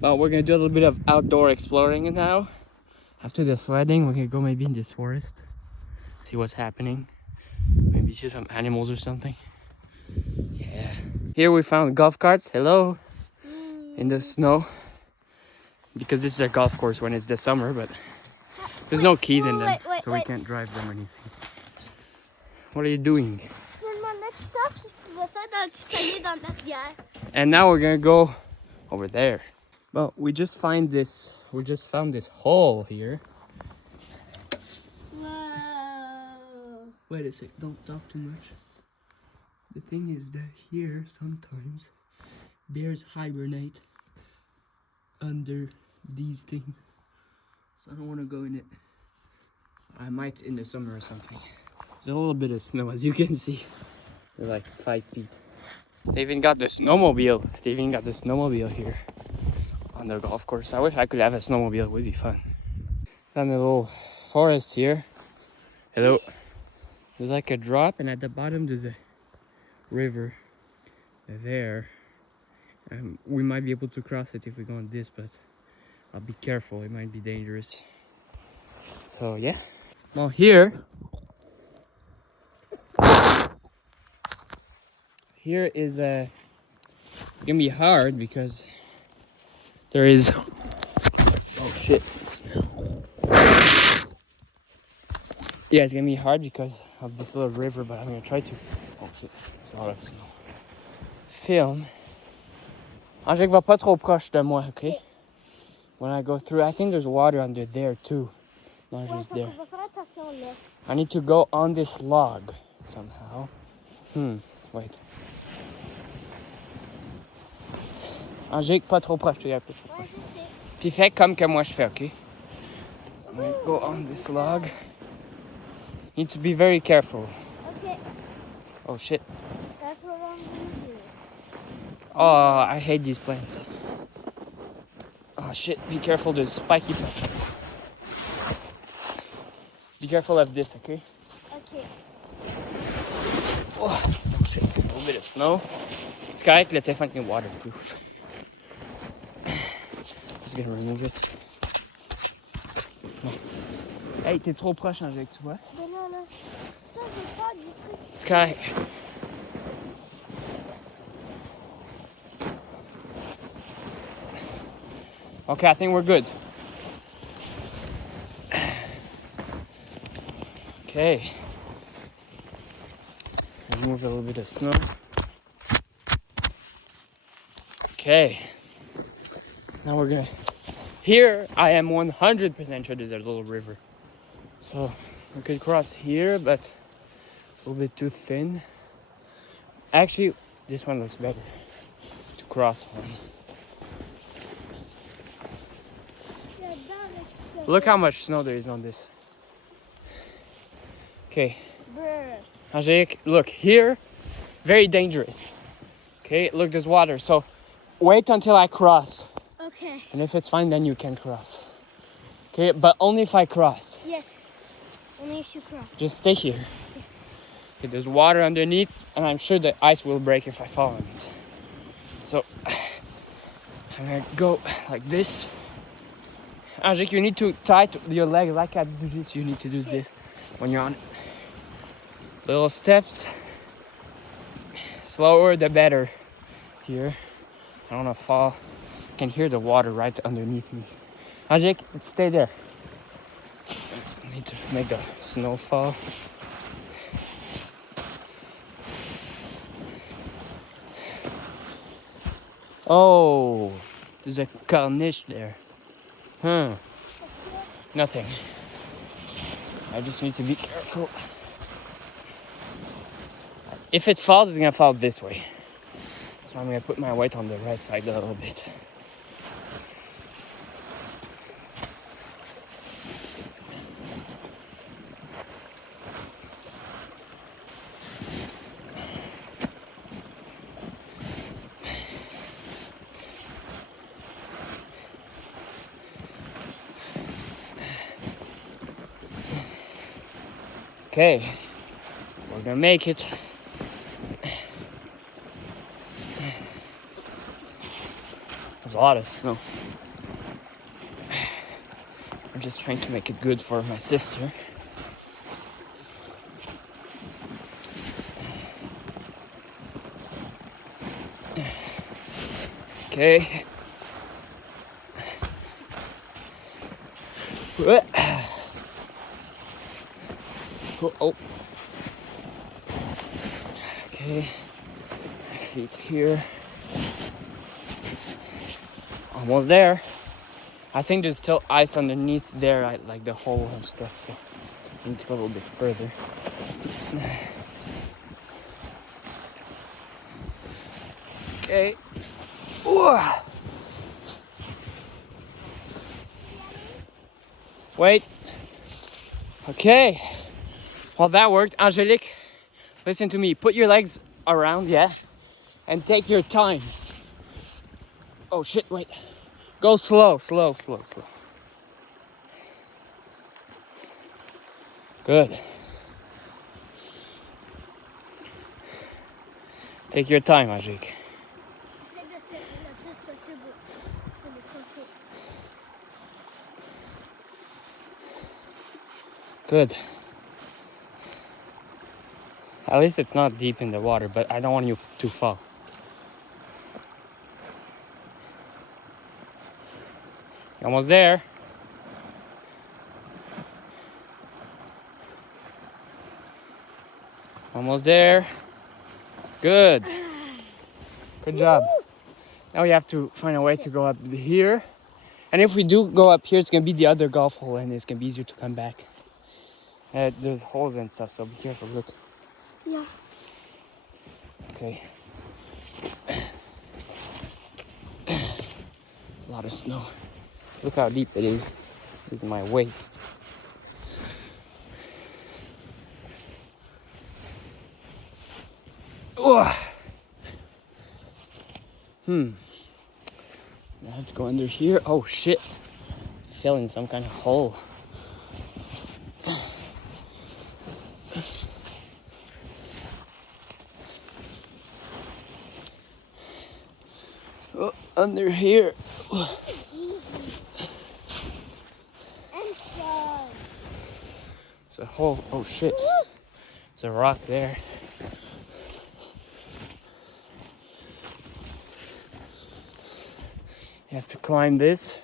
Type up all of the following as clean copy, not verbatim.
But we're gonna do a little bit of outdoor exploring now. After the sledding, we're gonna go maybe in this forest, see what's happening. Maybe see some animals or something. Yeah. Here we found golf carts. Hello. In the snow. Because this is a golf course when it's the summer, but there's no keys in them, so we can't drive them or anything. What are you doing? And now we're gonna go over there. Well, we just found this hole here. Whoa. Wait a sec, don't talk too much. The thing is that here sometimes bears hibernate under these things. So I don't want to go in it. I might in the summer or something. There's a little bit of snow, as you can see. They're like 5 feet. They even got the snowmobile here on their golf course. I wish I could have a snowmobile, it would be fun. Found a little forest here. Hello. There's like a drop, and at the bottom there's a river there. We might be able to cross it if we go on this, but I'll be careful, it might be dangerous. So yeah. Well, here is it's gonna be hard because there is oh shit. Yeah, it's gonna be hard because of this little river, but I'm gonna try to oh shit, there's a lot of snow. Film. Angelique, va pas trop proche de moi, okay? When I go through, I think there's water under there too. Not just there. I need to go on this log somehow. Wait. Angelique, pas trop proche, tu es un peu trop proche. Puis fais comme que moi je fais, okay? I'm gonna go on this log. Need to be very careful. Okay. Oh shit. That's what I'm gonna do. Oh, I hate these plants. Oh shit, be careful, there's spiky plants. Be careful of this, okay? Okay. Oh shit, a little bit of snow. It's correct, le téléphone est waterproof. Just gonna remove it. Bon. Hey, t'es trop proche, Angelique, tu vois? Mais non, non. Ça, c'est pas du truc. C'est correct. Okay, I think we're good. Okay. Remove a little bit of snow. Okay. Now we're gonna... Here, I am 100% sure there's a little river. So, we could cross here, but it's a little bit too thin. Actually, this one looks better to cross on. Look how much snow there is on this. Okay. Angelique, look, here, very dangerous. Okay, look, there's water. So, wait until I cross. Okay. And if it's fine, then you can cross. Okay, but only if I cross. Yes. Only if you cross. Just stay here. Okay, there's water underneath, and I'm sure the ice will break if I fall on it. So, I'm gonna go like this. Angelique, you need to tie your leg like I do this. You need to do this when you're on it. Little steps. Slower the better. Here. I don't want to fall. I can hear the water right underneath me. Angelique, stay there. I need to make the snow fall. Oh, there's a corniche there. Nothing. I just need to be careful. If it falls, it's gonna fall this way. So I'm gonna put my weight on the right side a little bit. Okay, we're gonna make it. There's a lot of snow. I'm just trying to make it good for my sister. Okay. Oh. Okay. Feet here. Almost there. I think there's still ice underneath there, like the hole and stuff. So I need to go a little bit further. Okay. Ooh. Wait. Okay. Well, that worked. Angelique, listen to me. Put your legs around, yeah? And take your time. Oh shit, wait. Go slow, slow, slow, slow. Good. Take your time, Angelique. J'essaie de serrer le plus possible sur les côtés. Good. At least it's not deep in the water, but I don't want you to fall. Almost there. Almost there. Good. Good job. Now we have to find a way to go up here. And if we do go up here, it's gonna be the other golf hole and it's gonna be easier to come back. There's holes and stuff, so be careful. Look. Yeah. Okay. A lot of snow. Look how deep it is. This is my waist. Ugh. I have to go under here. Oh shit. Fell in some kind of hole. Oh, under here. And fun. It's a hole. Oh shit. There's a rock there. You have to climb this.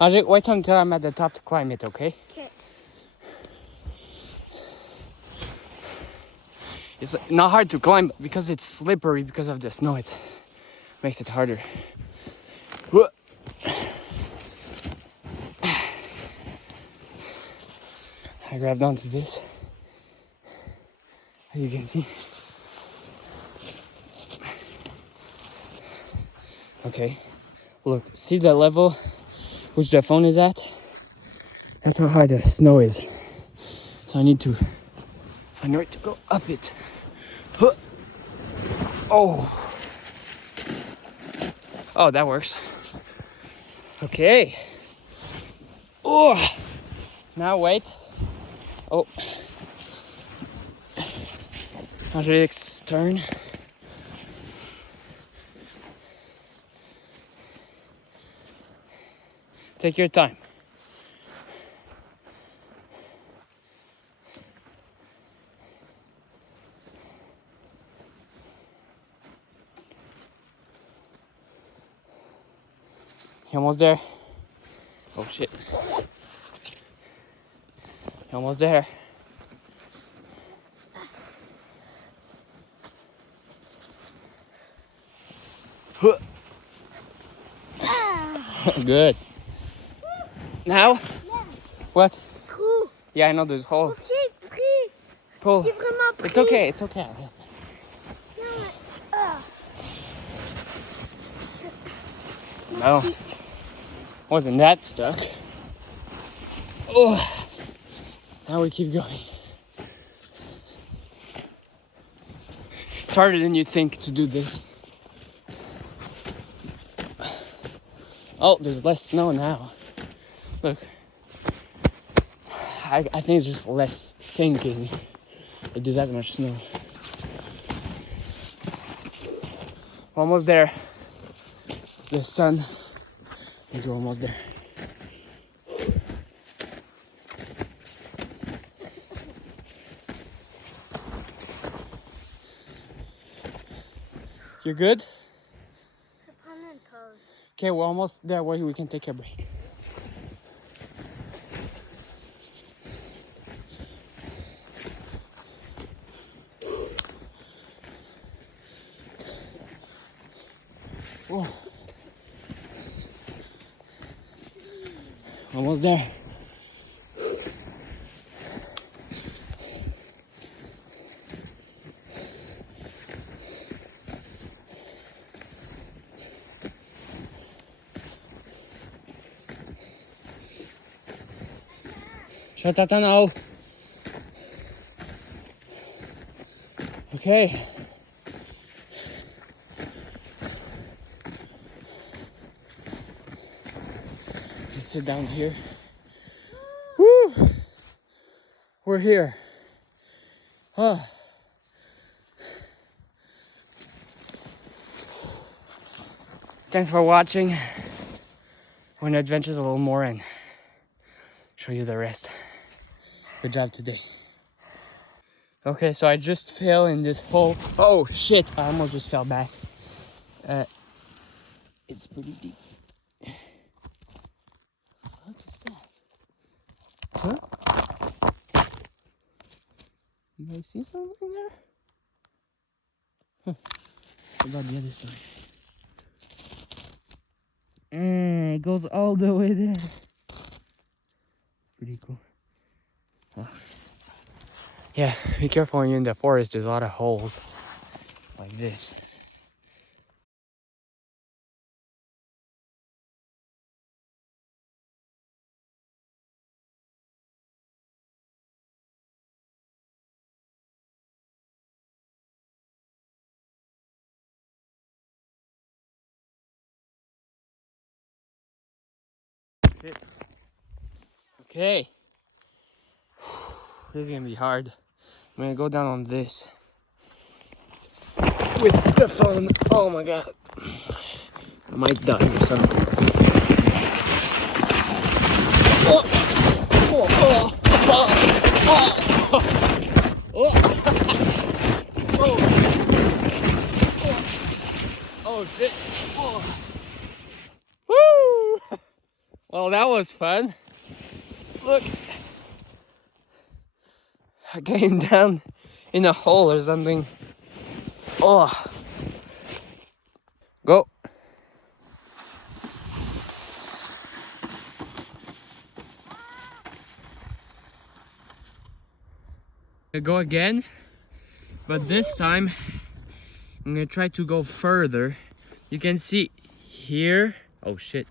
Ajay, wait until I'm at the top to climb it, okay? Okay. It's not hard to climb because it's slippery because of the snow. It makes it harder. I grabbed onto this, as you can see. Okay, look, see the level which the phone is at? That's how high the snow is. So I need to find a way to go up it. Oh, that works. Okay. Oh, now wait. Oh, Angelique's turn. Take your time. You almost there? Oh shit. You almost there? Good. Now? What? Trou. Yeah, I know there's holes. Ok, pris. Pull. C'est vraiment pris. It's okay, it's okay. Non, mais... Ah. No. Wasn't that stuck. Oh. Now we keep going. It's harder than you think to do this. Oh, there's less snow now. Look. I think it's just less sinking. It does as much snow. Almost there. The sun is almost there. You're good? Keep on in pose. Okay, we're almost there where we can take a break. Whoa. Almost there. Shut that now. Okay. Let's sit down here. Woo! We're here. Huh. Thanks for watching. When adventures a little more and show you the rest. Good job today. Okay, so I just fell in this hole. Oh shit! I almost just fell back. It's pretty deep. What is that? Huh? You guys see something there? Huh. What about the other side? It goes all the way there. Pretty cool. Oh. Yeah, be careful when you're in the forest. There's a lot of holes like this. Okay. This is gonna be hard. I'm gonna go down on this with the phone. Oh my god. I might die or something. Oh, oh, oh, oh, oh, oh, oh, shit. Oh. Woo! Well, that was fun. Look. I came down in a hole or something. Oh. Go. Go again, but this time I'm gonna try to go further. You can see here, oh shit,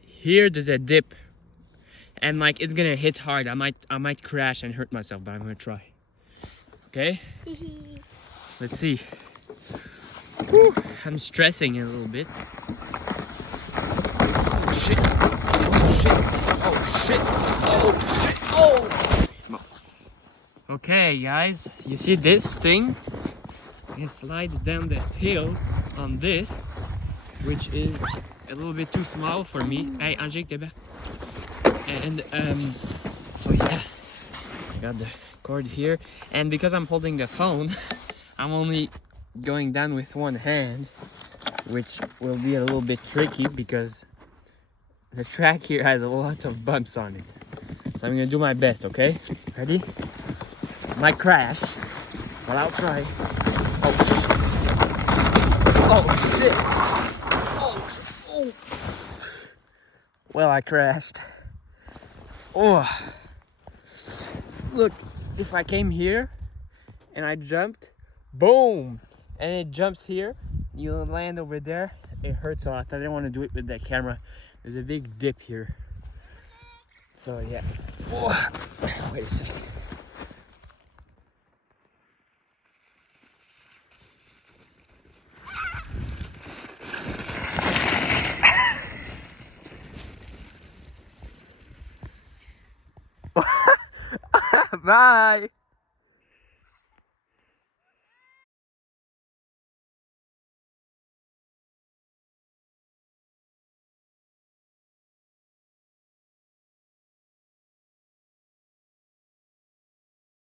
here there's a dip and like it's gonna hit hard. I might crash and hurt myself, but I'm gonna try. Okay, let's see. Whew. I'm stressing a little bit. Oh shit, oh shit, oh shit, oh shit, oh. Okay guys, you see this thing? You slide down the hill on this, which is a little bit too small for me. Hey, Angelique, t'es back. And so yeah, I got the cord here, and because I'm holding the phone, I'm only going down with one hand, which will be a little bit tricky because the track here has a lot of bumps on it. So I'm gonna do my best, okay? Ready? Might crash, but I'll try. Oh shit! Oh, oh. Well, I crashed. Oh, look! If I came here and I jumped, boom, and it jumps here, you land over there. It hurts a lot. I didn't want to do it with that camera. There's a big dip here. So yeah. Oh. Wait a second. Bye.